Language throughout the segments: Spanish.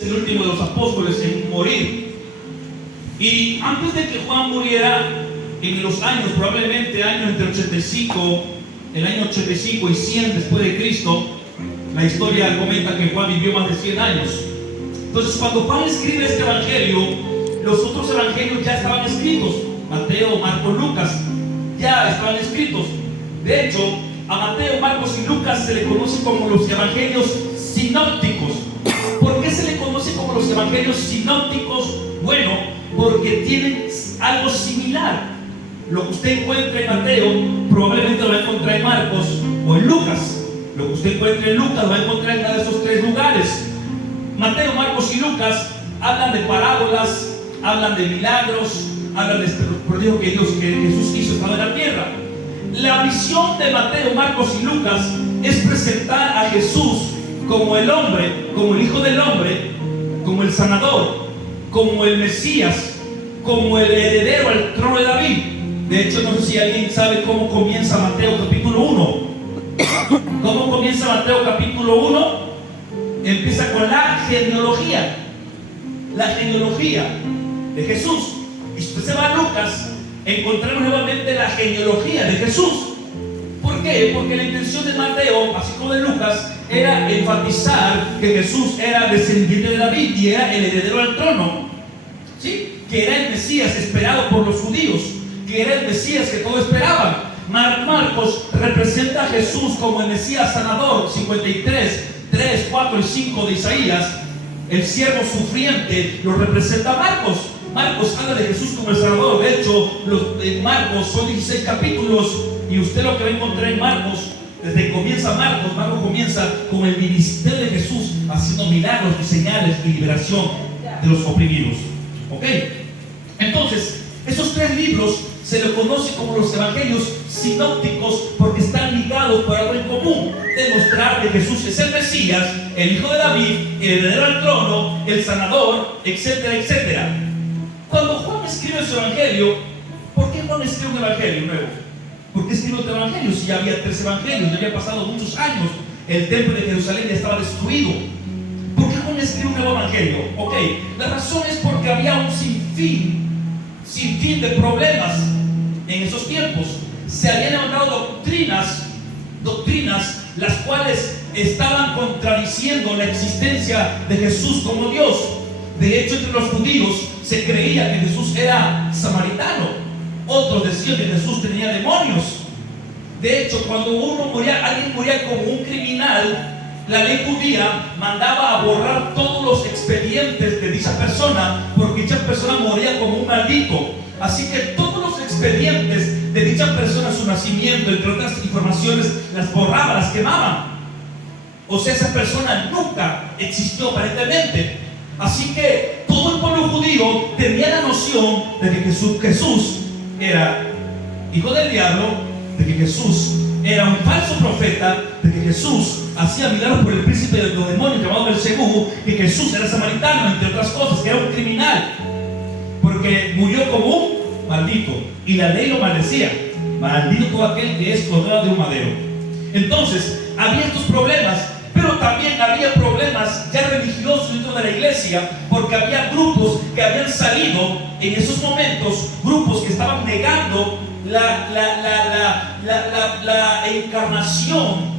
el último de los apóstoles en morir. Y antes de que Juan muriera, en los años, probablemente año entre 85, el año 85 y 100 después de Cristo, la historia comenta que Juan vivió más de 100 años. Entonces, cuando Juan escribe este evangelio, los otros evangelios ya estaban escritos. Mateo, Marcos, Lucas ya estaban escritos. De hecho, a Mateo, Marcos y Lucas se le conoce como los evangelios sinópticos. ¿Por qué se le conoce como los evangelios sinópticos? Bueno, porque tienen algo similar. Lo que usted encuentra en Mateo probablemente lo va a encontrar en Marcos o en Lucas. Lo que usted encuentra en Lucas lo va a encontrar en uno de esos tres lugares. Mateo, Marcos y Lucas hablan de parábolas, hablan de milagros, hablan de este prodigio que Jesús hizo estando en la tierra. La visión de Mateo, Marcos y Lucas es presentar a Jesús como el hombre, como el Hijo del Hombre, como el sanador, como el Mesías, como el heredero al trono de David. De hecho, no sé si alguien sabe cómo comienza Mateo capítulo 1. ¿Cómo comienza Mateo capítulo 1? Empieza con la genealogía. La genealogía de Jesús. Y si usted se va a Lucas, encontramos nuevamente la genealogía de Jesús. ¿Por qué? Porque la intención de Mateo, así como de Lucas, era enfatizar que Jesús era descendiente de David y era el heredero al trono, ¿sí? Que era el Mesías esperado por los judíos, que era el Mesías que todos esperaban. Marcos representa a Jesús como el Mesías sanador, 53, 3, 4 y 5 de Isaías. El siervo sufriente lo representa Marcos. Marcos habla de Jesús como el sanador. De hecho, los de Marcos son 16 capítulos y usted lo que va a encontrar en Marcos, desde que comienza Marcos comienza con el ministerio de Jesús haciendo milagros y señales y liberación de los oprimidos. ¿Ok? Entonces, esos tres libros se le conoce como los evangelios sinópticos porque están ligados por algo en común: demostrar que Jesús es el Mesías, el Hijo de David, el heredero al trono, el sanador, etcétera, etcétera. Cuando Juan escribe su evangelio, ¿por qué Juan escribe un evangelio nuevo? ¿Por qué escribe otro evangelio si ya había tres evangelios? Ya había pasado muchos años, el templo de Jerusalén ya estaba destruido. ¿Por qué Juan escribe un nuevo evangelio? Ok, la razón es porque había un sinfín de problemas en esos tiempos. Se habían levantado doctrinas las cuales estaban contradiciendo la existencia de Jesús como Dios. De hecho, entre los judíos se creía que Jesús era samaritano. Otros decían que Jesús tenía demonios. De hecho, cuando alguien moría como un criminal, la ley judía mandaba a borrar todos los expedientes de dicha persona, porque dicha persona moría como un maldito. Así que todos los expedientes de dicha persona, su nacimiento, entre otras informaciones, las borraba, las quemaban. O sea, esa persona nunca existió aparentemente. Así que todo el pueblo judío tenía la noción de que Jesús era hijo del diablo, de que Jesús era un falso profeta, de que Jesús hacía milagros por el príncipe de los demonios llamado Belcebú, que Jesús era samaritano, entre otras cosas, que era un criminal, porque murió como un maldito, y la ley lo maldecía: maldito todo aquel que es colgado de un madero. Entonces, había estos problemas, pero también había problemas ya religiosos dentro de la iglesia, porque había grupos que habían salido en esos momentos, grupos que estaban negando la encarnación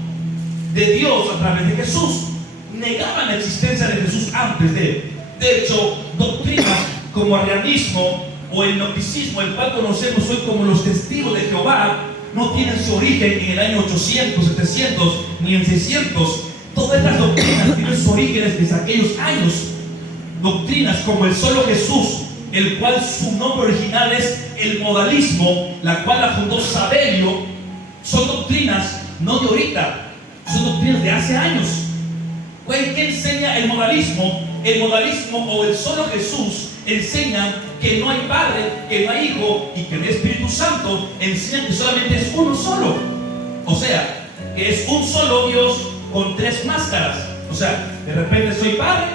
de Dios a través de Jesús. Negaban la existencia de Jesús antes de él. De hecho, doctrinas como arrianismo o el gnosticismo, el cual conocemos hoy como los testigos de Jehová, no tienen su origen en el año 800, 700 ni en 600. Todas estas doctrinas tienen sus orígenes desde aquellos años. Doctrinas como el solo Jesús, el cual su nombre original es el modalismo, la cual la fundó Sabelio, son doctrinas no de ahorita, son doctrinas de hace años. ¿Qué enseña el modalismo? El modalismo o el solo Jesús enseña que no hay Padre, que no hay Hijo y que no hay Espíritu Santo. Enseñan que solamente es uno solo. O sea, que es un solo Dios con tres máscaras. O sea, de repente soy Padre,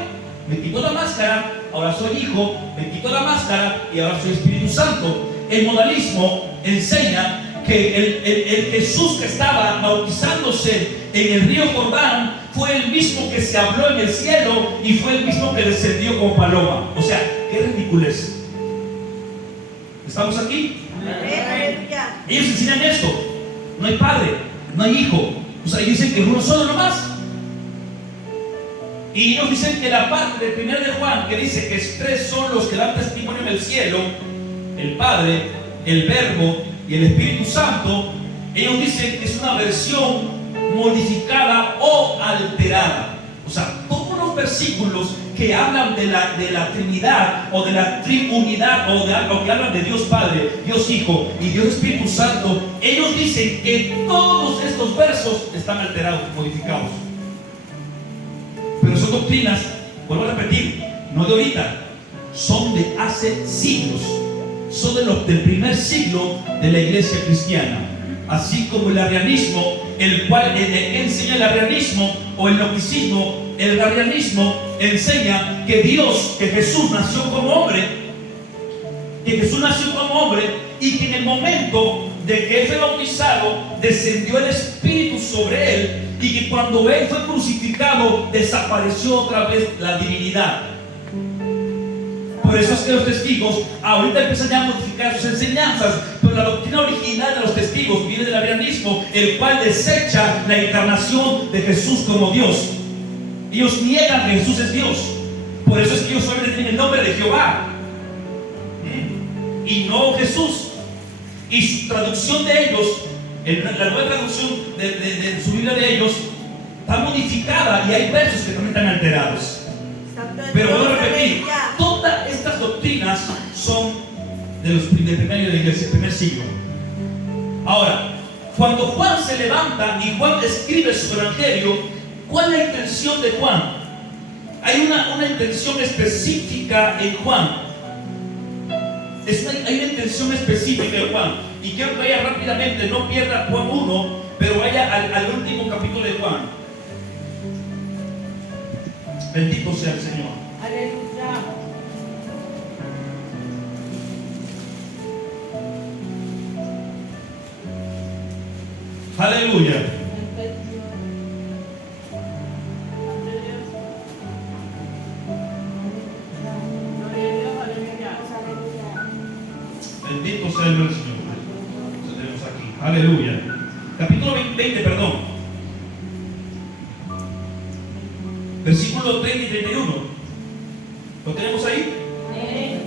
me quito la máscara, ahora soy Hijo, me quito la máscara y ahora soy Espíritu Santo. El modalismo enseña que el Jesús que estaba bautizándose en el río Jordán fue el mismo que se habló en el cielo y fue el mismo que descendió como paloma. O sea, qué ridiculez. ¿Estamos aquí? Ellos enseñan esto. No hay padre, no hay hijo. O sea, ellos dicen que es uno solo nomás. Y ellos dicen que la parte del 1 de Juan, que dice que tres son los que dan testimonio en el cielo, el Padre, el Verbo y el Espíritu Santo, ellos dicen que es una versión modificada o alterada. O sea, todos los versículos que hablan de la Trinidad o de la Triunidad o que hablan de Dios Padre, Dios Hijo y Dios Espíritu Santo, ellos dicen que todos estos versos están alterados, modificados. Pero son doctrinas, vuelvo a repetir, no de ahorita, son de hace siglos, son del primer siglo de la iglesia cristiana. Así como el arrianismo, el cual enseña el arrianismo o el gnosticismo, el arrianismo enseña que Jesús nació como hombre, y que en el momento de que él fue bautizado, descendió el Espíritu sobre él, y que cuando él fue crucificado, desapareció otra vez la divinidad. Por eso es que los testigos ahorita empiezan a modificar sus enseñanzas, pero la doctrina original de los testigos viene del arrianismo, el cual desecha la encarnación de Jesús como Dios. Ellos niegan que Jesús es Dios. Por eso es que ellos solamente tienen el nombre de Jehová y no Jesús. Y su traducción de ellos, la nueva traducción de su Biblia de ellos, está modificada y hay versos que también están alterados. Pero voy a repetir, todas estas doctrinas son del primer siglo. Ahora, cuando Juan se levanta y Juan escribe su evangelio, ¿cuál es la intención de Juan? Hay una intención específica en Juan. Hay una intención específica en Juan. Y quiero que vaya rápidamente, no pierda Juan 1, pero vaya al último capítulo de Juan. Bendito sea el Señor. Aleluya. Aleluya. Bendito sea el Señor. Tenemos aquí. Aleluya. Capítulo 20, perdón. Versículos 30 y 31. ¿Lo tenemos ahí?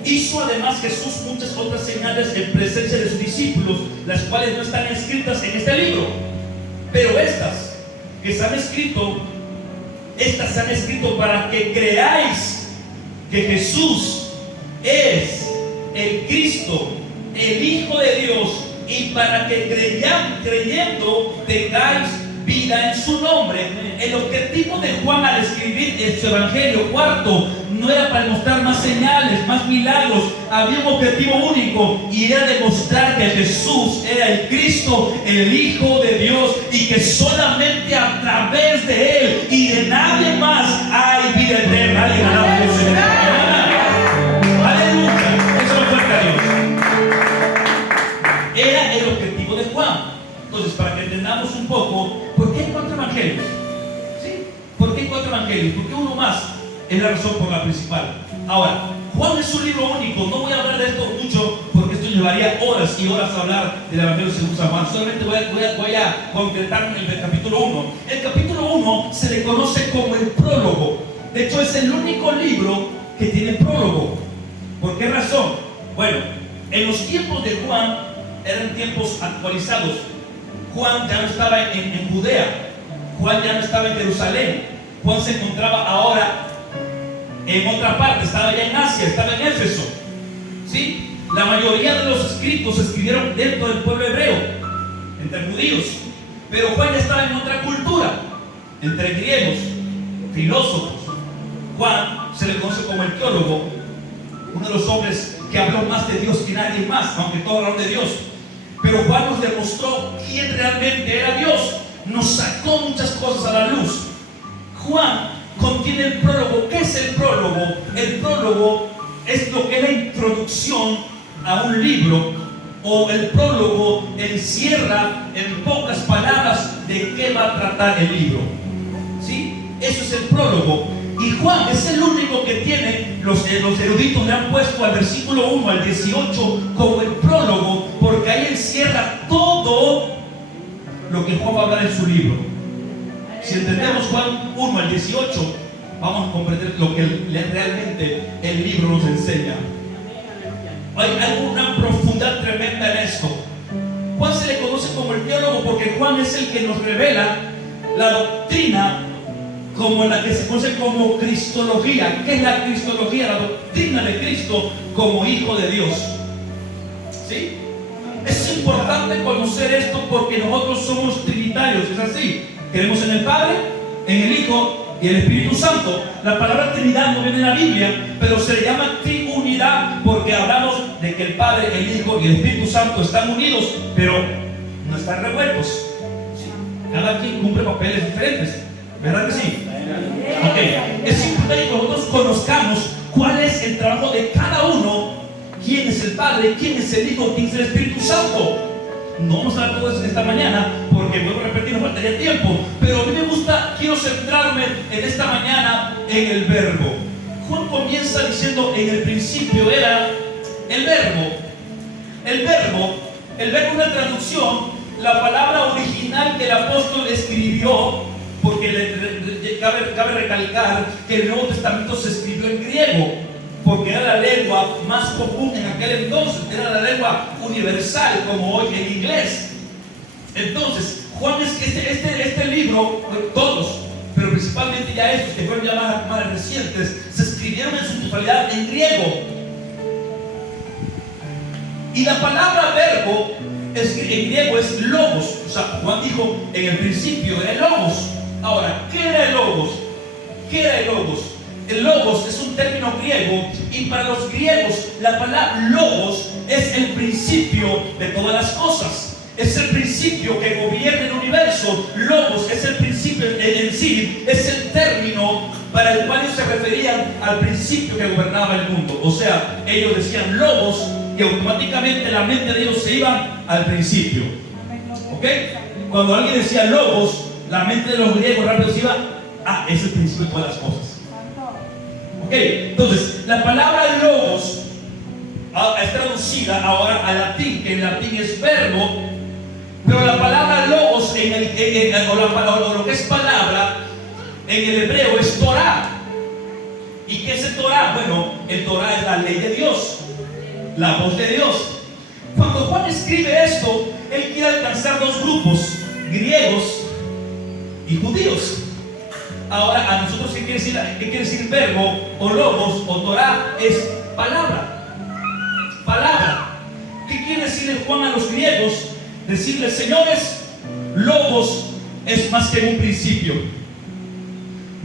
Hizo además Jesús muchas otras señales en presencia de sus discípulos, las cuales no están escritas en este libro. Pero estas que se han escrito, estas se han escrito para que creáis que Jesús es el Cristo, el Hijo de Dios, y para que creyendo tengáis vida en su nombre. El objetivo de Juan al escribir su evangelio cuarto no era para mostrar más señales, más milagros. Había un objetivo único, y era demostrar que Jesús era el Cristo, el Hijo de Dios, y que solamente a través de Él y de nadie más hay vida eterna. Aleluya. Eso lo fuerte a Dios. Era el objetivo de Juan. Entonces, para que entendamos un poco, ¿por qué hay 4 evangelios? ¿Sí? ¿Por qué 4 evangelios? ¿Por qué uno más? Es la razón por la principal. Ahora, Juan es un libro único. No voy a hablar de esto mucho porque esto llevaría horas y horas a hablar del evangelio según San Juan. Solamente voy a concretar en el capítulo 1. El capítulo 1 se le conoce como el prólogo. De hecho, es el único libro que tiene prólogo. ¿Por qué razón? Bueno, en los tiempos de Juan eran tiempos actualizados. Juan ya no estaba en Judea, Juan ya no estaba en Jerusalén, Juan se encontraba ahora en otra parte, estaba ya en Asia, estaba en Éfeso. ¿Sí? La mayoría de los escritos se escribieron dentro del pueblo hebreo, entre judíos, pero Juan ya estaba en otra cultura, entre griegos, filósofos. Juan se le conoce como el teólogo, uno de los hombres que habló más de Dios que nadie más, aunque todos hablaron de Dios. Pero Juan nos demostró quién realmente era Dios. Nos sacó muchas cosas a la luz. Juan contiene el prólogo. ¿Qué es el prólogo? El prólogo es lo que es la introducción a un libro, o el prólogo encierra en pocas palabras de qué va a tratar el libro. ¿Sí? Eso es el prólogo. Y Juan es el único que tiene, los eruditos le han puesto al versículo 1 al 18 como el prólogo, porque ahí encierra todo lo que Juan va a hablar en su libro. Si entendemos Juan 1 al 18, vamos a comprender lo que realmente el libro nos enseña. Hay una profundidad tremenda en esto. Juan se le conoce como el teólogo porque Juan es el que nos revela la doctrina como la que se conoce como cristología. ¿Qué es la cristología? La doctrina de Cristo como Hijo de Dios. ¿Sí? Es importante conocer esto porque nosotros somos trinitarios. Es así. Creemos en el Padre, en el Hijo y el Espíritu Santo. La palabra Trinidad no viene en la Biblia, pero se le llama triunidad porque hablamos de que el Padre, el Hijo y el Espíritu Santo están unidos, pero no están revueltos. ¿Sí? Cada quien cumple papeles diferentes. ¿Verdad que sí? Okay. Es importante que nosotros conozcamos cuál es el trabajo de cada uno, quién es el Padre, quién es el Hijo, quién es el Espíritu Santo. No vamos a hablar todo eso esta mañana porque vuelvo a repetir, nos faltaría tiempo, pero a mí me gusta, quiero centrarme en esta mañana en el verbo. Juan comienza diciendo: en el principio era el verbo. El verbo es una traducción, la palabra original que el apóstol escribió, porque cabe recalcar que el Nuevo Testamento se escribió en griego, porque era la lengua más común en aquel entonces, era la lengua universal como hoy el inglés. Entonces, Juan es que este libro, todos, pero principalmente ya estos que fueron ya más recientes, se escribieron en su totalidad en griego. Y la palabra verbo en griego es logos. O sea, Juan dijo: en el principio era el logos. Ahora, ¿qué era el logos? ¿Qué era el logos? El logos es un término griego, y para los griegos la palabra logos es el principio de todas las cosas. Es el principio que gobierna el universo. Logos es el principio en sí, es el término para el cual ellos se referían al principio que gobernaba el mundo. O sea, ellos decían logos y automáticamente la mente de ellos se iba al principio. ¿Ok? Cuando alguien decía logos, la mente de los griegos rápido se iba: ah, es el principio de todas las cosas. Ok, entonces la palabra logos es traducida ahora al latín, que en latín es verbo, pero la palabra logos o lo que es palabra en el hebreo es Torah. ¿Y qué es el Torah? Bueno, el Torah es la ley de Dios, la voz de Dios. Cuando Juan escribe esto, él quiere alcanzar dos grupos: griegos y judíos. Ahora, a nosotros, ¿qué quiere decir verbo o logos o Torah? Es palabra. Palabra. ¿Qué quiere decirle Juan a los griegos? Decirles: señores, logos es más que un principio.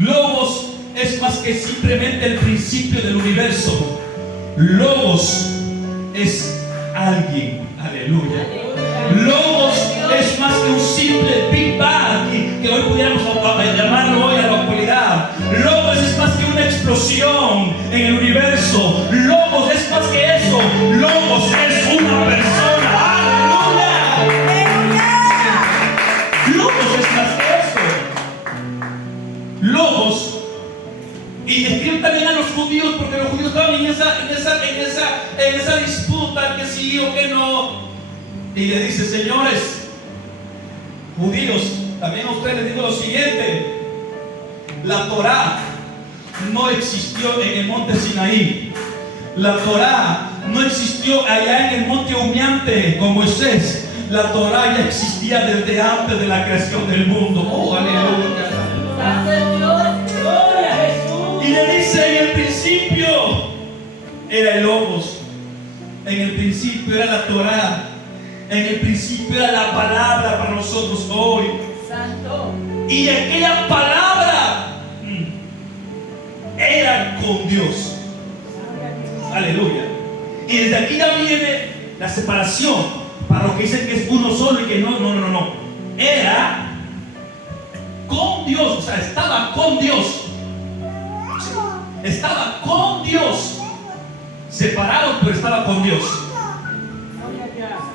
Logos es más que simplemente el principio del universo. Logos es alguien. Aleluya. Logos es más que un simple Big Bang, que hoy pudiéramos llamarlo hoy a la actualidad. Logos es más que una explosión en el universo. Logos es más que eso. Logos es una persona. ¡Aleluya! Logos es más que eso. Logos. Y describe también a los judíos, porque los judíos estaban en esa disputa, que sí o que no. Y le dice: señores judíos, también a ustedes les digo lo siguiente: la Torá no existió en el monte Sinaí. La Torá no existió allá en el monte humeante con Moisés. La Torá ya existía desde antes de la creación del mundo. Oh, aleluya. Y le dice: en el principio era el logos, en el principio era la Torá, en el principio era la palabra para nosotros hoy. Santo. Y aquella palabra era con Dios. Aleluya. Y desde aquí ya viene la separación para los que dicen que es uno solo y que no. Era con Dios, o sea, estaba con Dios. Estaba con Dios. Separado, pero estaba con Dios.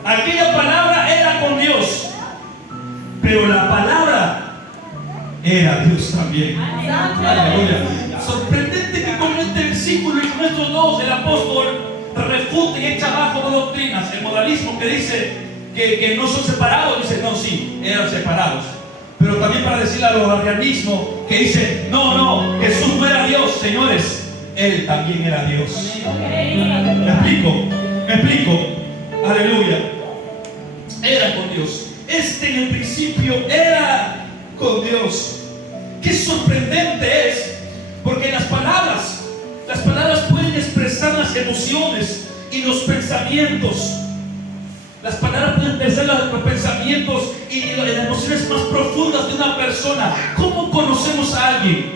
Aquella palabra era con Dios, pero la palabra era Dios también. Aleluya. Sorprendente que con este versículo y con estos dos el apóstol refuta y echa abajo dos doctrinas. El modalismo que dice que no son separados, dice no, sí, eran separados. Pero también para decirle a los arrianismos que dice no, Jesús no era Dios, señores, Él también era Dios. ¿Me explico? Aleluya. Era con Dios. En el principio era con Dios. Qué sorprendente es, porque las palabras pueden expresar las emociones y los pensamientos. Las palabras pueden expresar los pensamientos y las emociones más profundas de una persona. ¿Cómo conocemos a alguien?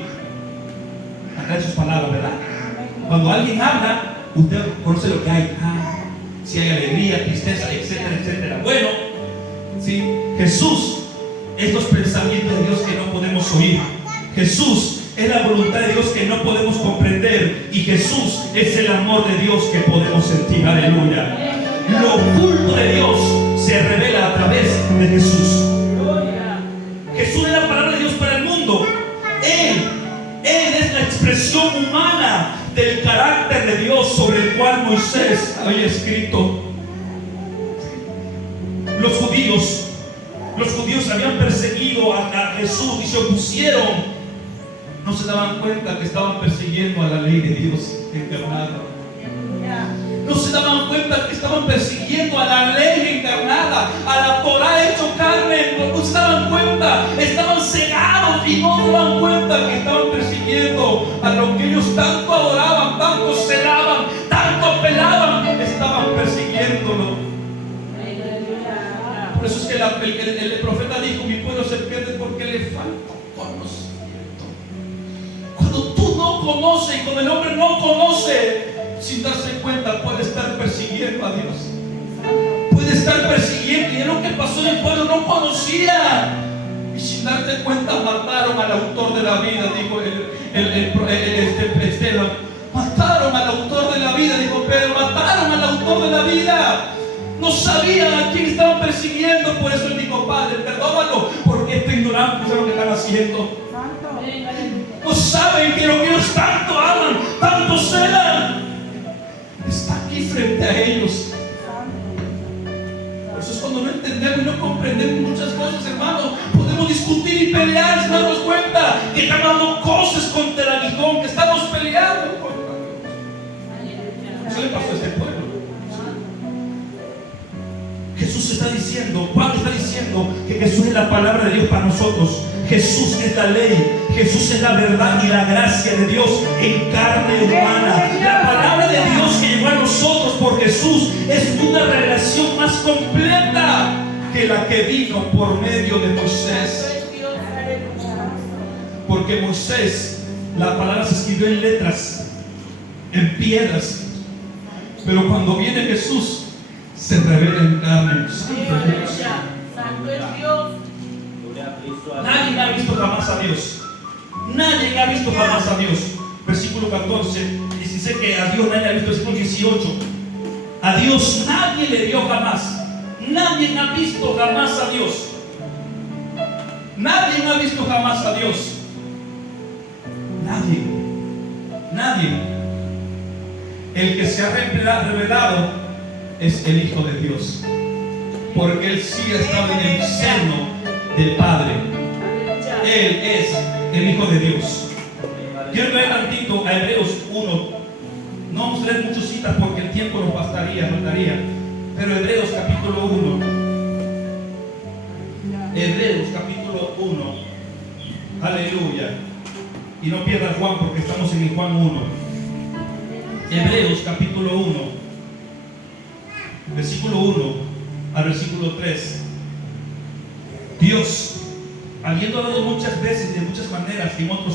A través de sus palabras, ¿verdad? Cuando alguien habla, usted conoce lo que hay. Si hay alegría, tristeza, etcétera, etcétera. Bueno, ¿sí? Jesús es los pensamientos de Dios que no podemos oír. Jesús es la voluntad de Dios que no podemos comprender. Y Jesús es el amor de Dios que podemos sentir. Aleluya. Lo oculto de Dios se revela a través de Jesús. Jesús es la palabra de Dios para el mundo. Él es la expresión humana del carácter de Dios sobre el cual Moisés había escrito. Los judíos habían perseguido a Jesús y se opusieron. No se daban cuenta que estaban persiguiendo a la ley de Dios encarnada. No se daban cuenta que estaban persiguiendo a la ley encarnada, a la Torah hecho carne. No se daban cuenta, estaban cegados y no se daban cuenta que estaban persiguiendo a lo que ellos tanto adoraban, tanto celaban, tanto apelaban. Estaban persiguiéndolo. Por eso es que el profeta dijo: mi pueblo se pierde porque le falta conocimiento. Cuando tú no conoces y cuando el hombre no conoce, sin darse cuenta puede estar persiguiendo a Dios. Puede estar persiguiendo. Y es lo que pasó en el pueblo, no conocía. Y sin darte cuenta mataron al autor de la vida, dijo Esteban. Mataron al autor de la vida, dijo Pedro. Mataron al autor de la vida. No sabían a quién estaban persiguiendo. Por eso él dijo: Padre, perdónalo, porque esta ignorancia es lo que están haciendo. No saben que lo que ellos tanto aman, tanto celan, está aquí frente a ellos. Por eso es cuando no entendemos y no comprendemos muchas cosas, hermanos. Podemos discutir y pelear sin darnos cuenta que estamos dando cosas contra el aguijón, que estamos peleando contra Dios. Eso le pasó a este pueblo. Jesús está diciendo, Pablo está diciendo que Jesús es la palabra de Dios para nosotros. Jesús es la ley, Jesús es la verdad y la gracia de Dios en carne humana. La palabra de Dios que llegó a nosotros por Jesús es una revelación más completa que la que vino por medio de Moisés. Porque Moisés, la palabra se escribió en letras, en piedras, pero cuando viene Jesús se revela en carne. Santo es Dios. Nadie ha visto jamás a Dios. Nadie ha visto jamás a Dios. Versículo 14 dice que a Dios nadie ha visto. Versículo 18, a Dios nadie le vio jamás. Nadie ha visto jamás a Dios. Nadie ha visto jamás a Dios. Nadie. El que se ha revelado es el Hijo de Dios, porque Él sí ha estado en el seno del Padre. Él es el Hijo de Dios. Quiero leer tantito a Hebreos 1. No vamos a leer muchas citas porque el tiempo nos bastaría, pero Hebreos capítulo 1. Hebreos capítulo 1. Aleluya. Y no pierdas Juan porque estamos en el Juan 1. Hebreos capítulo 1, versículo 1 al versículo 3. Dios, habiendo hablado muchas veces, de muchas maneras, en otro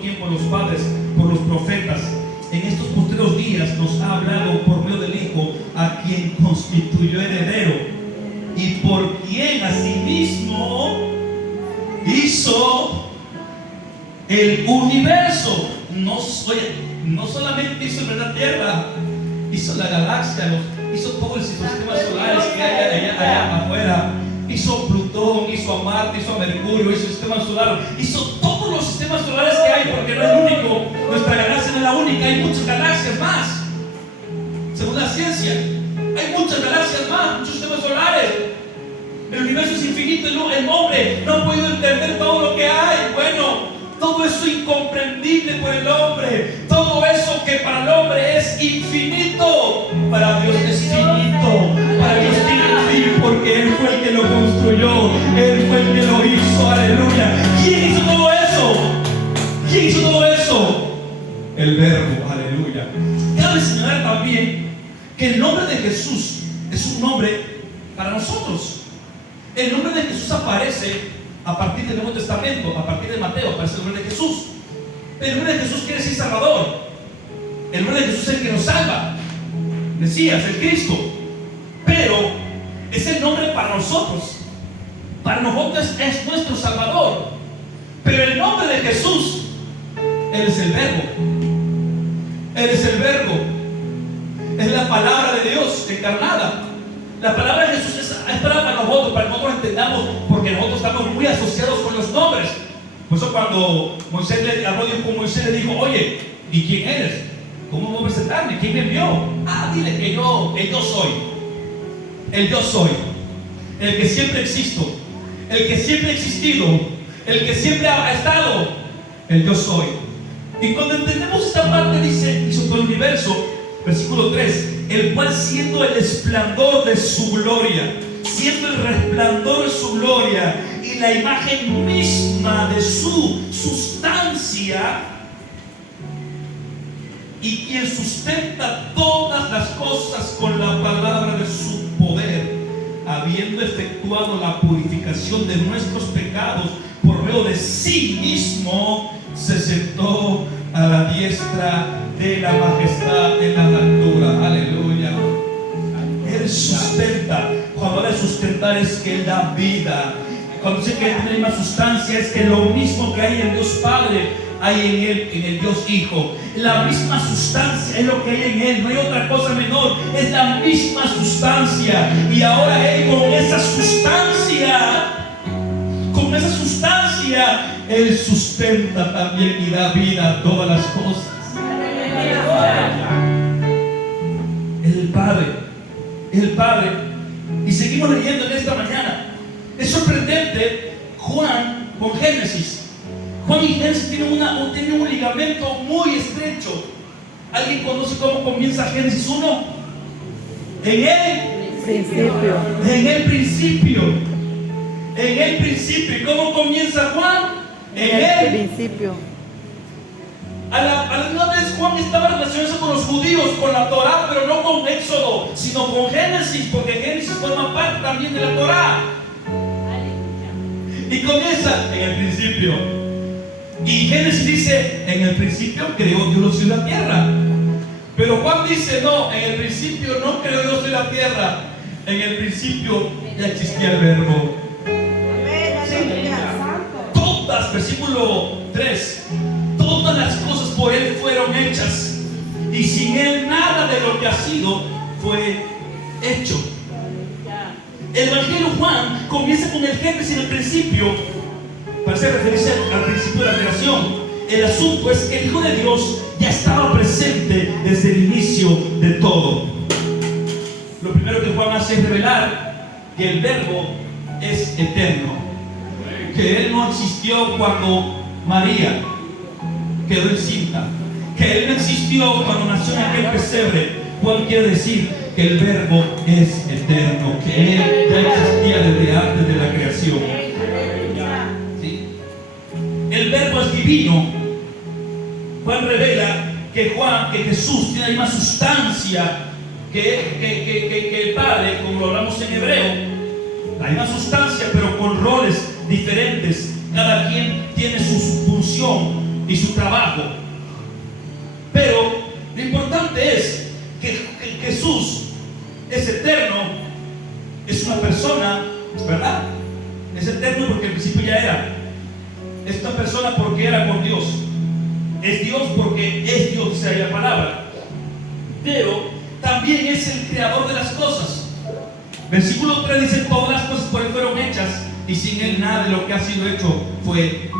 tiempo a los padres por los profetas, en estos postreros días nos ha hablado por medio del Hijo, a quien constituyó heredero y por quien asimismo hizo el universo. No solamente hizo la tierra, hizo la galaxia, hizo todo el sistema solar que hay allá afuera. Hizo Plutón, hizo a Marte, hizo a Mercurio, hizo el sistema solar, hizo todos los sistemas solares que hay, porque no es el único. Nuestra galaxia no es la única, hay muchas galaxias más. Según la ciencia, hay muchas galaxias más, muchos sistemas solares. El universo es infinito y el hombre no ha podido entender todo lo que hay. Bueno, todo eso incomprendible por el hombre, todo eso que para el hombre es infinito, para Dios es finito, para Dios tiene fin, porque Él fue el que lo construyó, Él fue el que lo hizo, aleluya. ¿Quién hizo todo eso? ¿Quién hizo todo eso? El Verbo, aleluya. Cabe señalar también que el nombre de Jesús es un nombre para nosotros. El nombre de Jesús aparece a partir del Nuevo Testamento, a partir de Mateo, aparece el nombre de Jesús. El nombre de Jesús quiere decir Salvador. El nombre de Jesús es el que nos salva, Mesías, el Cristo. Pero es el nombre para nosotros. Para nosotros es nuestro Salvador. Pero el nombre de Jesús, Él es el Verbo. Él es el Verbo. Es la palabra de Dios encarnada. La palabra de Jesús es para nosotros, para que nosotros entendamos, porque nosotros estamos muy asociados con los nombres. Por eso cuando Moisés le habló con Moisés, le dijo: oye, ¿y quién eres? ¿Cómo voy a presentarme? ¿Quién me envió? Dile que el yo soy. El yo soy. El que siempre existo. El que siempre ha existido. El que siempre ha estado. El yo soy. Y cuando entendemos esta parte, dice, hizo todo el universo, versículo 3, el cual siendo el esplendor de su gloria, siendo el resplandor de su gloria y la imagen misma de su sustancia, y quien sustenta todas las cosas con la palabra de su poder, habiendo efectuado la purificación de nuestros pecados por medio de sí mismo, se sentó a la diestra de la majestad, de la altura. Aleluya. Él sustenta. Cuando habla de sustentar es que Él da vida. Cuando dice que Él tiene la misma sustancia, es que lo mismo que hay en Dios Padre hay en Él, en el Dios Hijo. La misma sustancia es lo que hay en Él. No hay otra cosa menor. Es la misma sustancia. Y ahora Él con esa sustancia, Él sustenta también y da vida a todas las cosas. El Padre. Y seguimos leyendo en esta mañana. Es sorprendente Juan con Génesis. Juan y Génesis tienen un ligamento muy estrecho. ¿Alguien conoce cómo comienza Génesis 1? En el principio. En el principio. En el principio. ¿Y cómo comienza Juan? En el principio. A la misma vez Juan estaba relacionado con los judíos, con la Torá, pero no con Éxodo, sino con Génesis, porque Génesis forma parte también de la Torá. Y comienza en el principio. Y Génesis dice: en el principio creó Dios los cielos y la tierra. Pero Juan dice: no, en el principio no creó Dios y la tierra. En el principio ya existía el Verbo. Todas, versículo 3, todas las cosas por Él fueron hechas, y sin Él nada de lo que ha sido fue hecho. El Evangelio de Juan comienza con el Génesis en el principio. Parece referirse al principio de la creación. El asunto es que el Hijo de Dios ya estaba presente desde el inicio de todo. Lo primero que Juan hace es revelar que el Verbo es eterno, que Él no existió cuando María quedó encinta, que Él no existió cuando nació en aquel pesebre. Juan quiere decir que el Verbo es eterno, que Él ya existía desde antes de la creación. ¿Sí? El Verbo es divino. Juan revela que Jesús tiene la misma sustancia que el Padre, como lo hablamos en hebreo, la misma sustancia, pero con roles diferentes. Cada quien tiene su función y su trabajo. Pero lo importante es que Jesús es eterno, es una persona, ¿verdad? Es eterno porque al principio ya era. Es una persona porque era con Dios. Es Dios porque es Dios, dice la palabra. Pero también es el creador de las cosas. Versículo 3 dice: todas las cosas por Él fueron hechas, y sin Él nada de lo que ha sido hecho fue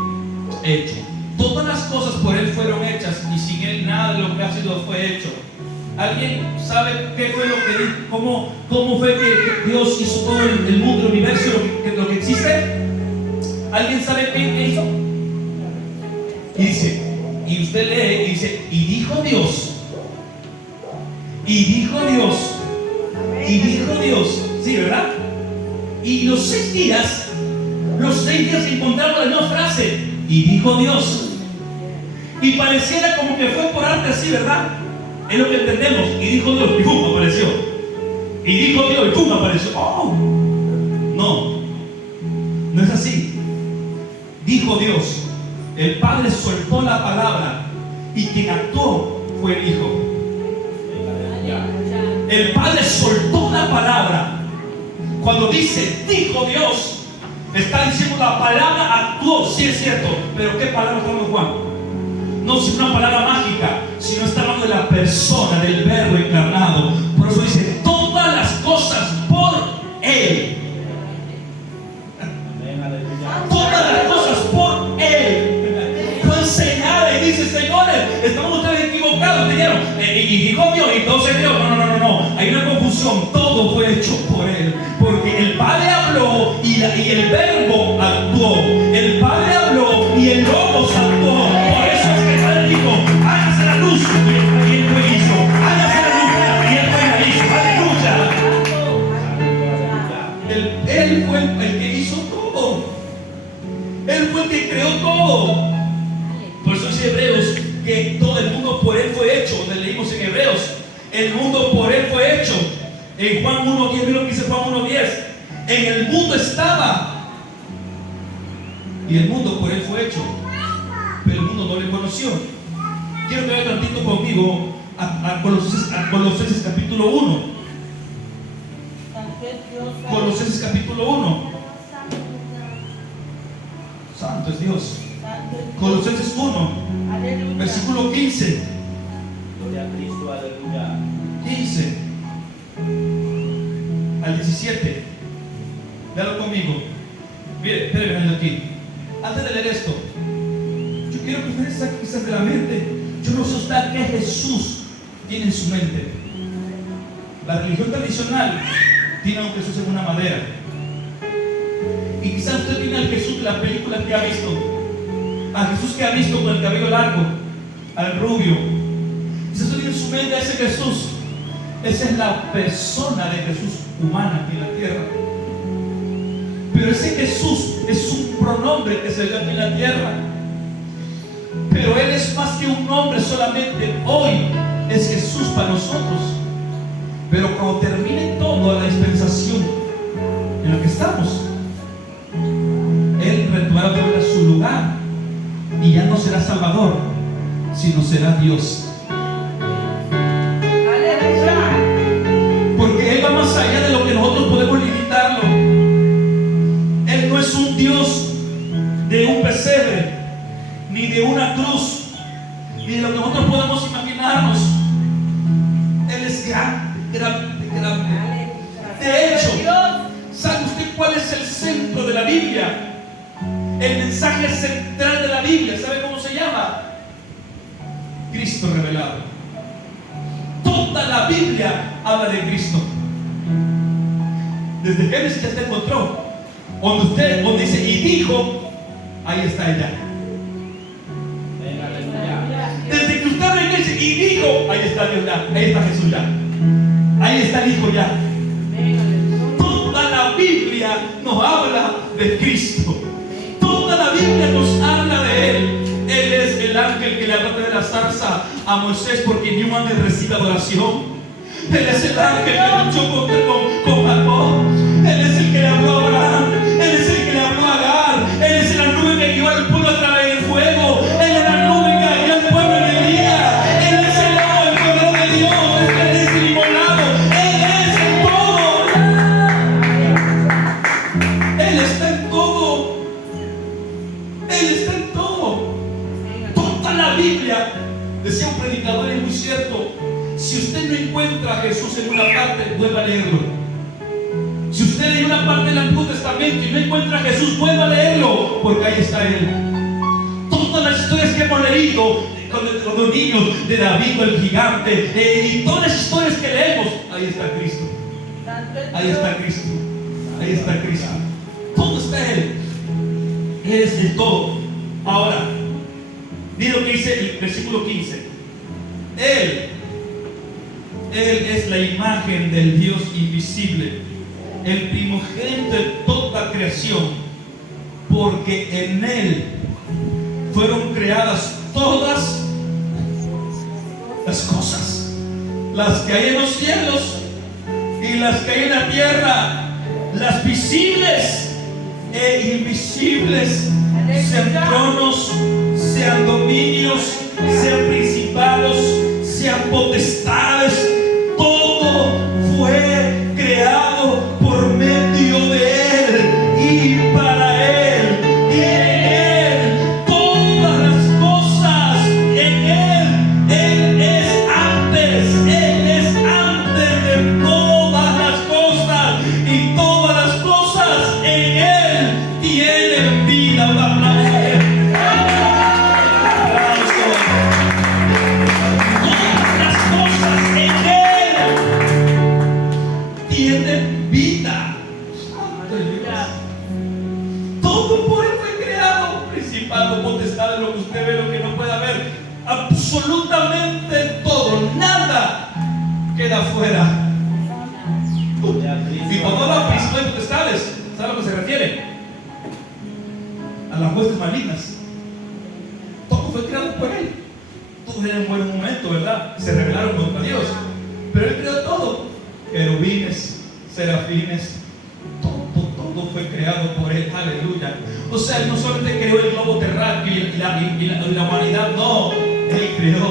hecho. Todas las cosas por Él fueron hechas, y sin Él nada de lo que ha sido fue hecho. ¿Alguien sabe qué fue lo que dijo? ¿Cómo fue que Dios hizo todo el mundo, el universo, lo que existe? ¿Alguien sabe qué hizo? Y dice, y usted lee y dice: y dijo Dios, y dijo Dios, y dijo Dios. Sí, ¿verdad? Y los 6 días encontramos la misma frase: y dijo Dios. Y pareciera como que fue por arte así, ¿verdad? Es lo que entendemos. Y dijo Dios, y ¡pum! Apareció. Y dijo Dios, y ¡pum! Apareció. ¡Oh! No es así. Dijo Dios. El Padre soltó la palabra, y quien actuó fue el Hijo. El Padre soltó la palabra. Cuando dice dijo Dios, está diciendo la palabra actuó. Sí, es cierto, pero ¿qué palabra está hablando Juan? No es una palabra mágica, sino está hablando de la persona, del verbo encarnado. Por eso dice todas las cosas por Él. Todas las cosas por Él. Juan señala y dice: señores, estamos ustedes equivocados. Dijeron, y dijo Dios, y entonces Dios. No. Hay una confusión. Todo fue hecho por Él. Porque el Padre habló y el verbo actuó. El Padre habló y el Logos actuó. Por eso es que el Padre dijo: hágase la luz, y Él fue y hizo. Hágase la luz, y Él fue y la hizo. Aleluya. Él fue el que hizo todo. Él fue el que creó todo. Por eso dice Hebreos que todo el mundo por Él fue hecho. Donde leímos en Hebreos, el mundo por Él fue hecho. En Juan 1:10, mira lo que dice Juan 1:10. En el mundo estaba, y el mundo por Él fue hecho, pero el mundo no le conoció. Quiero que vaya tantito conmigo a Colosenses capítulo 1. Colosenses capítulo 1. Santo es Dios. Colosenses 1, versículo 15. Gloria a Cristo, aleluya. 15 al 17. Léalo conmigo. Mire, espérenme aquí. Antes de leer esto, yo quiero que ustedes saquen cosas de la mente. Yo no sé usted qué Jesús tiene en su mente. La religión tradicional tiene a un Jesús en una madera. Y quizás usted tiene al Jesús de la película que ha visto. A Jesús que ha visto con el cabello largo, al rubio. Quizás usted tiene en su mente a ese Jesús. Esa es la persona de Jesús humana aquí en la tierra. Pero ese Jesús es un pronombre que se dio aquí en la tierra. Pero Él es más que un nombre solamente. Hoy es Jesús para nosotros. Pero cuando termine toda la dispensación en la que estamos, Él retornará otra vez a su lugar. Y ya no será Salvador, sino será Dios. Porque Él va más allá de lo que nosotros podemos limitarlo. Él no es un Dios de un pesebre, ni de una cruz, ni de lo que nosotros podemos imaginarnos. Él es grande, grande, grande. De hecho, ¿sabe usted cuál es el centro de la Biblia? El mensaje central de la Biblia, ¿sabe cómo se llama? Cristo revelado. Toda la Biblia habla de Cristo. Desde Génesis ya se encontró. Donde dice y dijo, ahí está ella. Desde que usted ve y dice y dijo, ahí está Dios ya, ahí está Jesús ya, ahí está el Hijo ya. Toda la Biblia nos habla de Cristo. Toda la Biblia nos habla de Él. Él es el ángel que le habló de la zarza a Moisés, porque ni un ángel recibe adoración. Él es el ángel que luchó con Jacob. Él es el que le habló a Abraham. Él es el que le habló a Agar. Él es la nube que guió al pueblo a través del fuego. Él es la nube que guió al pueblo en el día. Él es el lobo, el cordero de Dios. Él es el inmolado. Él es el todo. Él está en todo. Él está en todo. Toda la Biblia, decía un predicador, es muy cierto. Si usted no encuentra a Jesús en una parte, vuelva a leerlo. usted lee una parte del Antiguo Testamento y no encuentra a Jesús, vuelva a leerlo, porque ahí está Él. Todas las historias que hemos leído cuando niños, de David el gigante, y todas las historias que leemos, ahí está Cristo. Ahí está Cristo. Ahí está Cristo. Todo está Él. Él es el todo. Ahora, mira lo que dice el versículo 15. Él es la imagen del Dios invisible, el primogénito de toda creación, porque en Él fueron creadas todas las cosas, las que hay en los cielos y las que hay en la tierra, las visibles e invisibles, sean tronos, sean dominios, sean principados, sean potestades. Todo fue creado por medio de Él y para Él y en Él todas las cosas. En Él es antes de todas las cosas, y todas las cosas en Él tienen vida. Un aplauso a Él. Todas las cosas en Él tienen vida. Todo por Él fue creado, principado, potestad, lo que usted ve, lo que no pueda ver, absolutamente todo, nada queda fuera. Y cuando habla de principados y potestades, ¿sabe a lo que se refiere? A las huestes malignas. Todo fue creado por Él. Todos eran en buen momento, ¿verdad? Se rebelaron contra Dios, pero Él creó todo. Querubines, serafines, todo fue creado por Él. Aleluya. O sea, Él no solamente creó el globo terráqueo y la humanidad, no. Él creó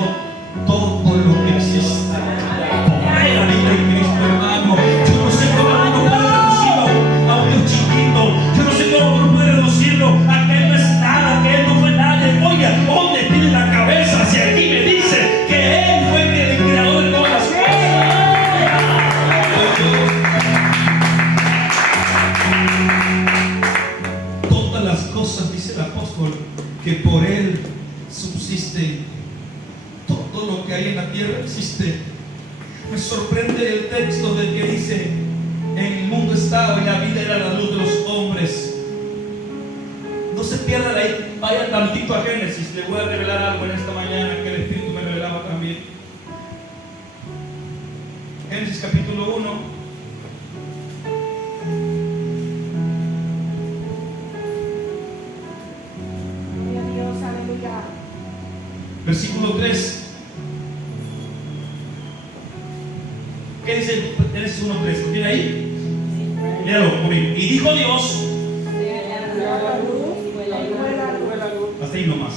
todo lo que existe. La vida en Cristo, hermano. Yo no sé cómo uno puede reducirlo a un Dios chiquito. Yo no sé cómo uno puede reducirlo a que Él no es nada, que Él no fue nadie. Oiga, ¿dónde tiene la cabeza? Si aquí me dice que Él fue el creador de todas las cosas. Todas las cosas, dice el apóstol, que por Él subsisten. Todo lo que hay en la tierra existe. Me sorprende el texto del que dice: en el mundo estaba y la vida era la luz de los hombres. No se pierdan ahí, vayan tantito a Génesis. Les voy a revelar algo en esta mañana que el Espíritu me revelaba también. Génesis capítulo 1. Versículo 3. ¿Qué dice Génesis 1:3? ¿Lo tiene ahí? Léalo conmigo. Y dijo Dios, hasta ahí nomás.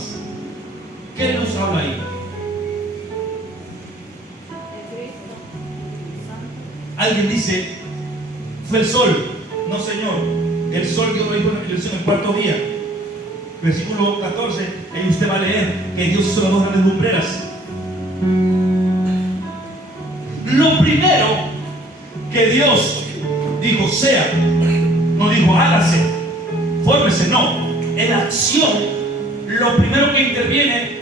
¿Qué nos habla ahí? Alguien dice, fue el sol. No, Señor, el sol Dios lo dijo en la creación el cuarto día. Versículo 14, ahí usted va a leer que Dios hizo las dos grandes lumbreras. Lo primero que Dios dijo sea, no dijo hágase, fórmese, no. En la acción, lo primero que interviene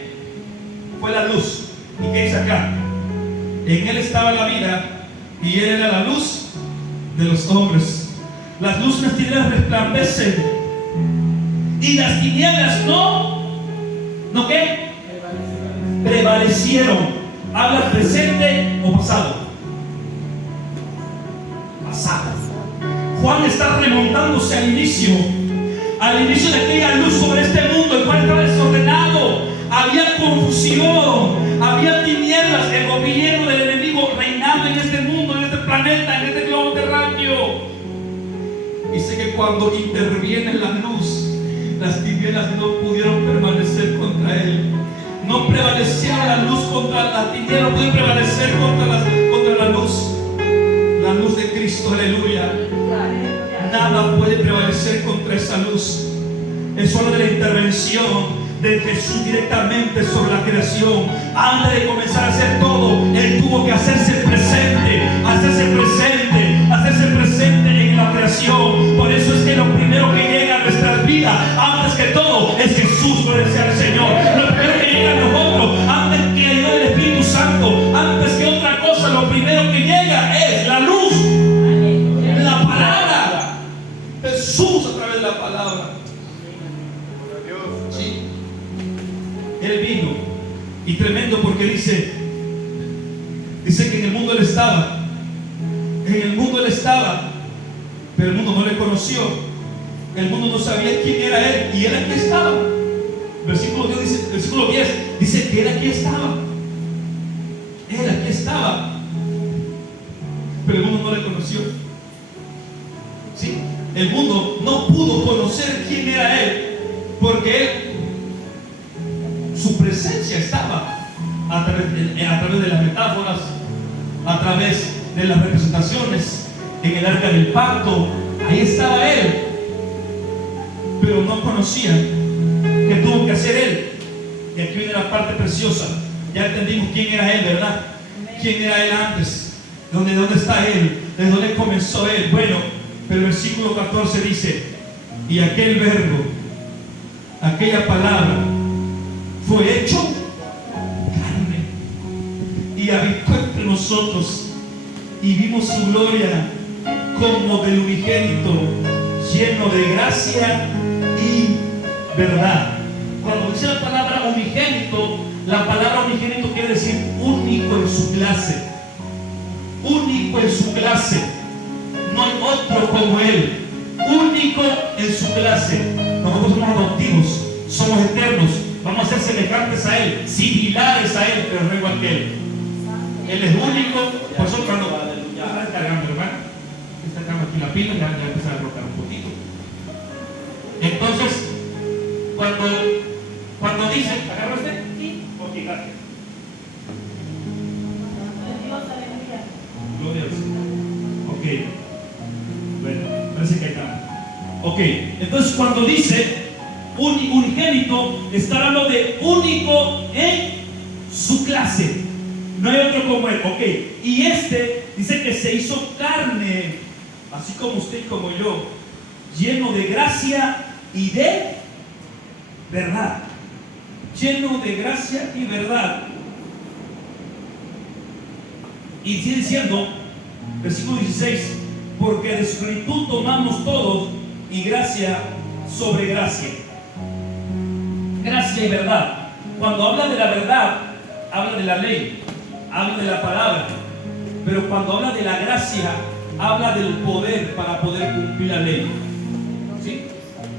fue la luz. ¿Y qué dice acá? En Él estaba la vida y Él era la luz de los hombres. Las luces y las tinieblas resplandecen y las tinieblas ¿no qué? Prevalecieron. Habla presente o pasado. Pasado. Juan está remontándose al inicio de aquella luz sobre este mundo, el cual estaba desordenado. Había confusión, había tinieblas, el gobierno del enemigo reinando en este mundo, en este planeta, en este globo terráqueo. Dice que cuando interviene la luz, las tinieblas no pudieron permanecer contra Él. No prevalecieron la luz contra las tinieblas, no pudieron prevalecer contra la luz de Cristo, aleluya. Nada puede prevalecer contra esa luz. Es hora de la intervención de Jesús directamente sobre la creación. Antes de comenzar a hacer todo, Él tuvo que hacerse presente en la creación. lo primero que llega es la luz, la palabra. Jesús a través de la palabra. Sí. Él vino. Y tremendo porque dice que en el mundo Él estaba. En el mundo Él estaba. Pero el mundo no le conoció. El mundo no sabía quién era Él. Y Él aquí estaba. Versículo 10 dice que Él aquí estaba. Él aquí estaba. Pero el mundo no le conoció. ¿Sí? El mundo no pudo conocer quién era Él. Porque Él, su presencia estaba a través de las metáforas, a través de las representaciones, en el arca del pacto. Ahí estaba Él. Pero no conocían qué tuvo que hacer Él. Y aquí viene la parte preciosa. Ya entendimos quién era Él, ¿verdad? ¿Quién era Él antes? ¿De dónde está Él? ¿De dónde comenzó Él? Bueno, pero el versículo 14 dice: y aquel verbo, aquella palabra, fue hecho carne y habitó entre nosotros, y vimos su gloria como del unigénito, lleno de gracia y verdad. Cuando dice la palabra unigénito, la palabra unigénito quiere decir único en su clase. Único en su clase. No hay otro como Él. Único en su clase. Nosotros somos adoptivos, somos eternos. Vamos a ser semejantes a Él, similares a Él, pero no igual que Él. Él es único. Por eso cuando está cargando, hermano, está cargando aquí la pila, ya empieza a rotar un poquito. Entonces, cuando dice, ¿agarraste? Sí. Ok, gracias. Dios, aleluya. Gloria al Señor. Ok. Bueno, parece que ahí está. Ok, entonces cuando dice unigénito, está hablando de único en su clase. No hay otro como Él. Ok, y dice que se hizo carne, así como usted y como yo, lleno de gracia y de verdad. Lleno de gracia y verdad. Y sigue diciendo, versículo 16: porque de su plenitud tomamos todos, y gracia sobre gracia. Gracia y verdad. Cuando habla de la verdad, habla de la ley, habla de la palabra. Pero cuando habla de la gracia, habla del poder para poder cumplir la ley. ¿Sí?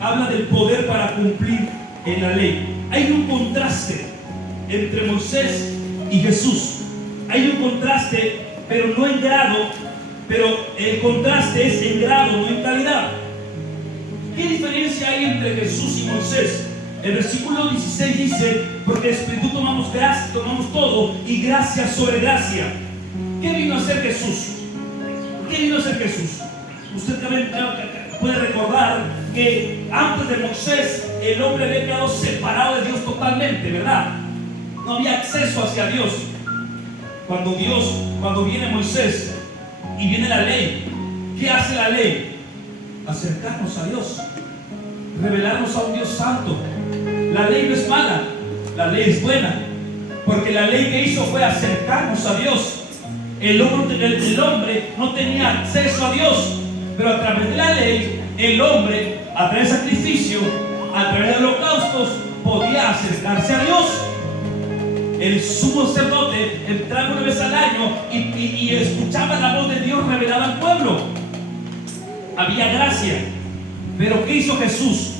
Habla del poder para cumplir en la ley. Hay un contraste entre Moisés y Jesús. Hay un contraste, pero no en grado, pero el contraste es en grado, no en calidad. ¿Qué diferencia hay entre Jesús y Moisés? El versículo 16 dice: porque de Espíritu tomamos gracia, tomamos todo, y gracia sobre gracia. ¿Qué vino a hacer Jesús? ¿Qué vino a hacer Jesús? Usted también puede recordar que antes de Moisés el hombre había quedado separado de Dios totalmente, ¿verdad? No había acceso hacia Dios. Cuando viene Moisés y viene la ley, ¿qué hace la ley? Acercarnos a Dios, revelarnos a un Dios santo. La ley no es mala, la ley es buena, porque la ley que hizo fue acercarnos a Dios. El hombre no tenía acceso a Dios, pero a través de la ley, el hombre, a través del sacrificio, a través de holocaustos, podía acercarse a Dios. El sumo sacerdote entraba una vez al año y escuchaba la voz de Dios revelada al pueblo. Había gracia. Pero ¿qué hizo Jesús?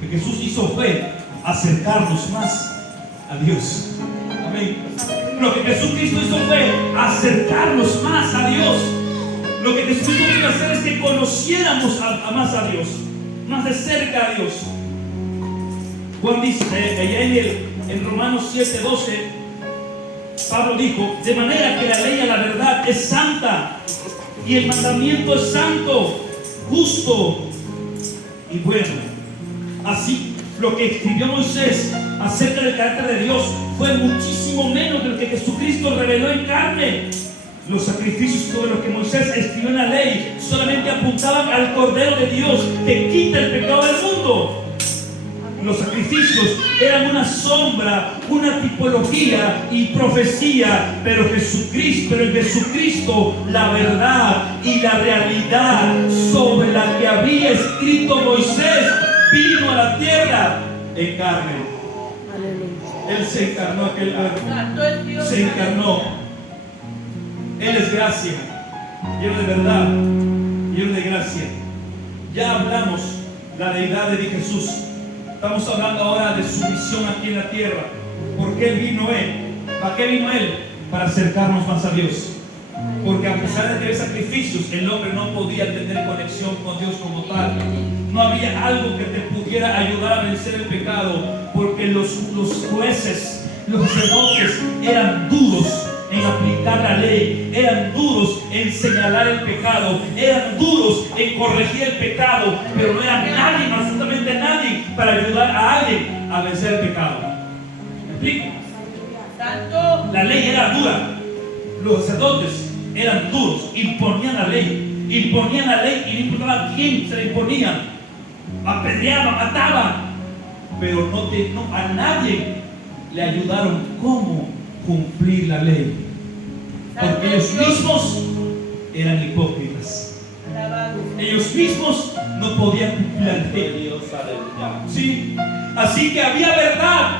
Lo que Jesús hizo fue acercarnos más a Dios. Amén. Lo que Jesucristo hizo fue acercarnos más a Dios. Lo que Jesucristo vino a hacer es que conociéramos más a Dios, más de cerca a Dios. Juan dice, allá en Romanos 7:12, Pablo dijo: de manera que la ley a la verdad es santa, y el mandamiento es santo, justo y bueno. Así, lo que escribió Moisés acerca del carácter de Dios fue muchísimo menos de lo que Jesucristo reveló en carne. Los sacrificios sobre los que Moisés escribió en la ley solamente apuntaban al Cordero de Dios que quita el pecado del mundo. Los sacrificios eran una sombra, una tipología y profecía, pero en Jesucristo la verdad y la realidad sobre la que había escrito Moisés vino a la tierra en carne. Él se encarnó, aquel verbo se encarnó. Él es gracia, lleno de verdad, lleno de gracia. Ya hablamos la deidad de Jesús. Estamos hablando ahora de su misión aquí en la tierra. ¿Por qué vino Él? ¿Para qué vino Él? Para acercarnos más a Dios. Porque a pesar de tener sacrificios, el hombre no podía tener conexión con Dios como tal. No había algo que te pudiera ayudar a vencer el pecado, porque los jueces, los sacerdotes eran duros en aplicar la ley, eran duros en señalar el pecado, eran duros en corregir el pecado, pero no era nadie, absolutamente nadie, para ayudar a alguien a vencer el pecado. ¿Me explico? La ley era dura, los sacerdotes eran duros, imponían la ley y no importaba quién se la imponían, apedreaban, mataban, pero a nadie le ayudaron cómo cumplir la ley, porque ellos mismos eran hipócritas. Ellos mismos no podían cumplir la ley. Sí. Así que había verdad,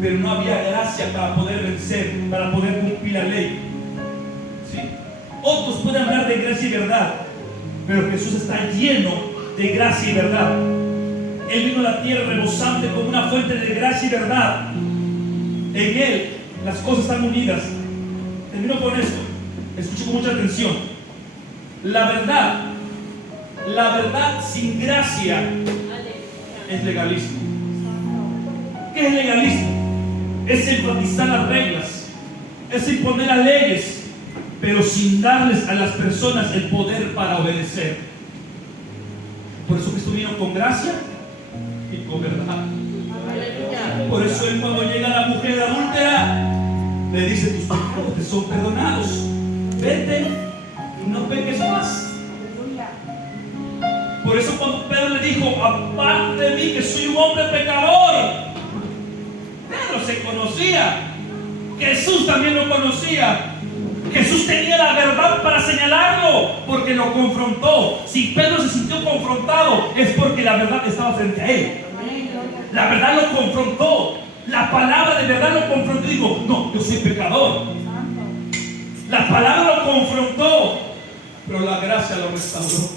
pero no había gracia para poder vencer, para poder cumplir la ley. Sí. Otros pueden hablar de gracia y verdad, pero Jesús está lleno de gracia y verdad. Él vino a la tierra rebosante como una fuente de gracia y verdad. En Él las cosas están unidas. Termino con esto. Escuche con mucha atención. La verdad sin gracia es legalismo. ¿Qué es legalismo? Es enfatizar las reglas, es imponer las leyes, pero sin darles a las personas el poder para obedecer. Por eso Cristo vino con gracia y con verdad. Por eso Él, cuando llega la mujer adúltera, le dice: tus pecados te son perdonados, vete y no peques más. Por eso cuando Pedro le dijo: aparte de mí, que soy un hombre pecador, Pedro se conocía, Jesús también lo conocía. Jesús tenía la verdad para señalarlo, porque lo confrontó. Si Pedro se sintió confrontado, es porque la verdad estaba frente a él. La verdad lo confrontó. La palabra de verdad lo confrontó y dijo: no, yo soy pecador. La palabra lo confrontó, pero la gracia lo restauró.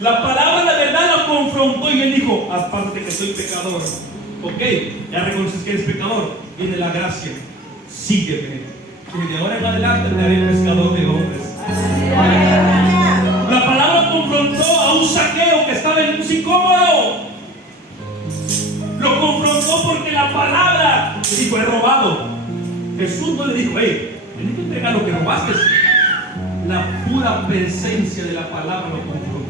La palabra de verdad lo confrontó y él dijo: aparte de que soy pecador, ok, ya reconoces que eres pecador, viene la gracia, sígueme, que de ahora en adelante te haré pescador de hombres. La palabra confrontó a un Zaqueo que estaba en un sicómoro. Lo confrontó porque la palabra le dijo: he robado. Jesús no le dijo: hey, tienes que entregar lo que robaste. La pura presencia de la palabra lo confrontó.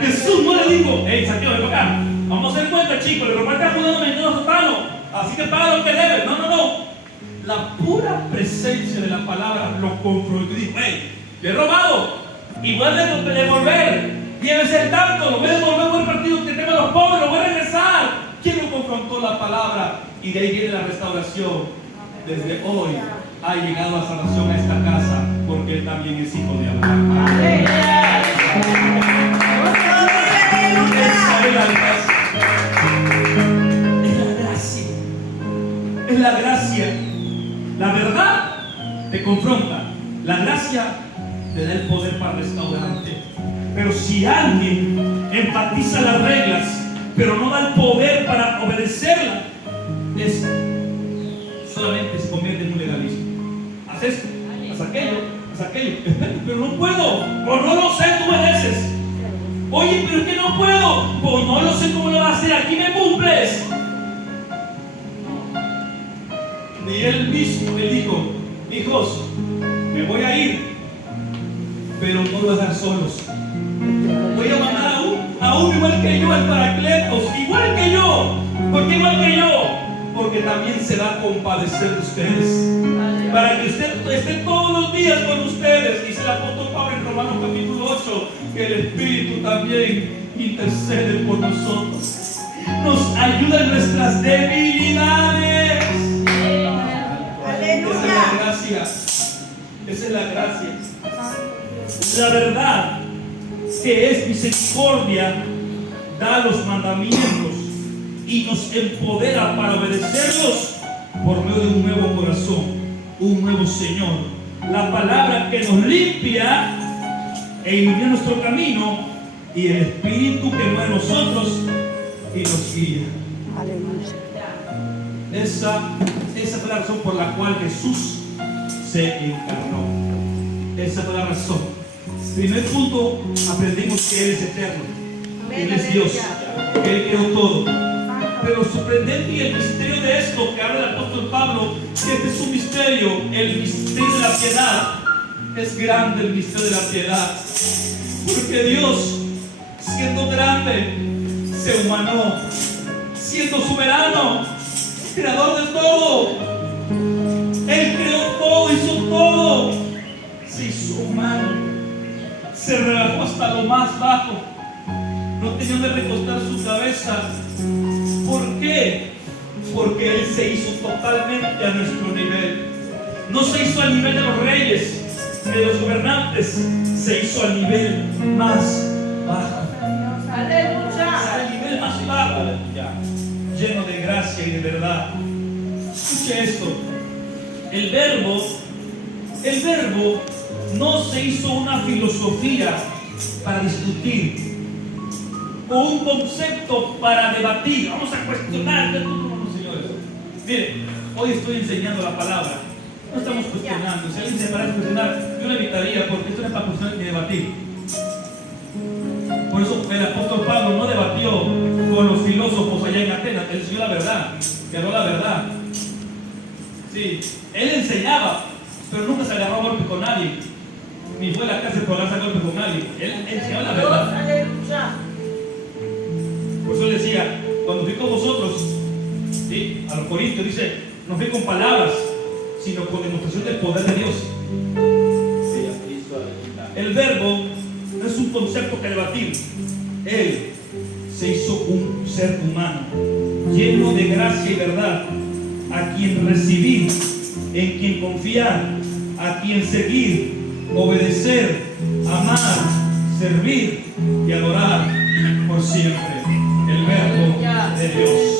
Jesús no le dijo: hey, Zaqueo, ven para acá, vamos a hacer cuenta, chicos, le robaste a Judá vendiendo sotano, así que paga lo que debes. No. La pura presencia de la palabra lo confrontó y dijo: hey, le he robado y voy a devolver. Debe ser tanto, lo voy a devolver por el partido que tengo a los pobres, lo voy a regresar. ¿Quién lo confrontó? La palabra. Y de ahí viene la restauración. Desde hoy ha llegado la salvación a esta casa, porque él también es hijo de Abraham. Esa es la gracia. Es la gracia. La verdad te confronta. La gracia te da el poder para restaurarte. Pero si alguien enfatiza las reglas, pero no da el poder para obedecerlas, solamente se convierte en un legalismo. Haz esto, haz aquello, pero no puedo, o no lo sé, tú mereces. Oye, pero es que no puedo, pues no lo sé cómo lo vas a hacer, aquí me cumples. Y él mismo le dijo: hijos, me voy a ir, pero no lo voy a dejar solos. Voy a mandar a uno igual que yo, el Paracletos, igual que yo. ¿Por qué igual que yo? porque también se va a compadecer de ustedes. Para que usted esté todos los días con ustedes. Dice el apóstol Pablo en Romanos capítulo 8, que el Espíritu también intercede por nosotros. Nos ayuda en nuestras debilidades. Esa es la gracia. Esa es la gracia. La verdad que es misericordia da los mandamientos y nos empodera para obedecerlos por medio de un nuevo corazón, un nuevo Señor. La palabra que nos limpia e ilumina nuestro camino, y el Espíritu que mueve en nosotros y nos guía. Esa fue la razón por la cual Jesús se encarnó. Esa fue la razón. Primer punto, aprendimos que Él es eterno. Él es Dios, que Él creó todo. Pero sorprendente y el misterio de esto que habla el apóstol Pablo, que este es un misterio, el misterio de la piedad. Es grande el misterio de la piedad, porque Dios, siendo grande, se humanó, siendo soberano, creador de todo. Él creó todo, hizo todo, se hizo humano, se rebajó hasta lo más bajo, no tenía donde recostar su cabeza. ¿Por qué? Porque Él se hizo totalmente a nuestro nivel. No se hizo al nivel de los reyes, de los gobernantes, se hizo al nivel más bajo. Al nivel más bajo, lleno de gracia y de verdad. Escuche esto. El verbo no se hizo una filosofía para discutir o un concepto para debatir. Vamos a cuestionar. Señores, miren, hoy estoy enseñando la palabra. No estamos cuestionando. Si alguien se para a cuestionar, yo le invitaría, porque esto no es para cuestionar ni debatir. Por eso el apóstol Pablo no debatió con los filósofos allá en Atenas. Él enseñó la verdad, que habló la verdad. Sí, él enseñaba, pero nunca se agarró a golpe con nadie, ni fue a la cárcel por agarrarse a golpe con nadie. Él enseñaba la verdad. Por eso él decía, cuando fui con vosotros, ¿sí?, a los corintios, dice, no fui con palabras, sino con demostración del poder de Dios. El verbo no es un concepto que debatir. Él se hizo un ser humano, lleno de gracia y verdad, a quien recibir, en quien confiar, a quien seguir, obedecer, amar, servir y adorar por siempre. El verbo de Dios.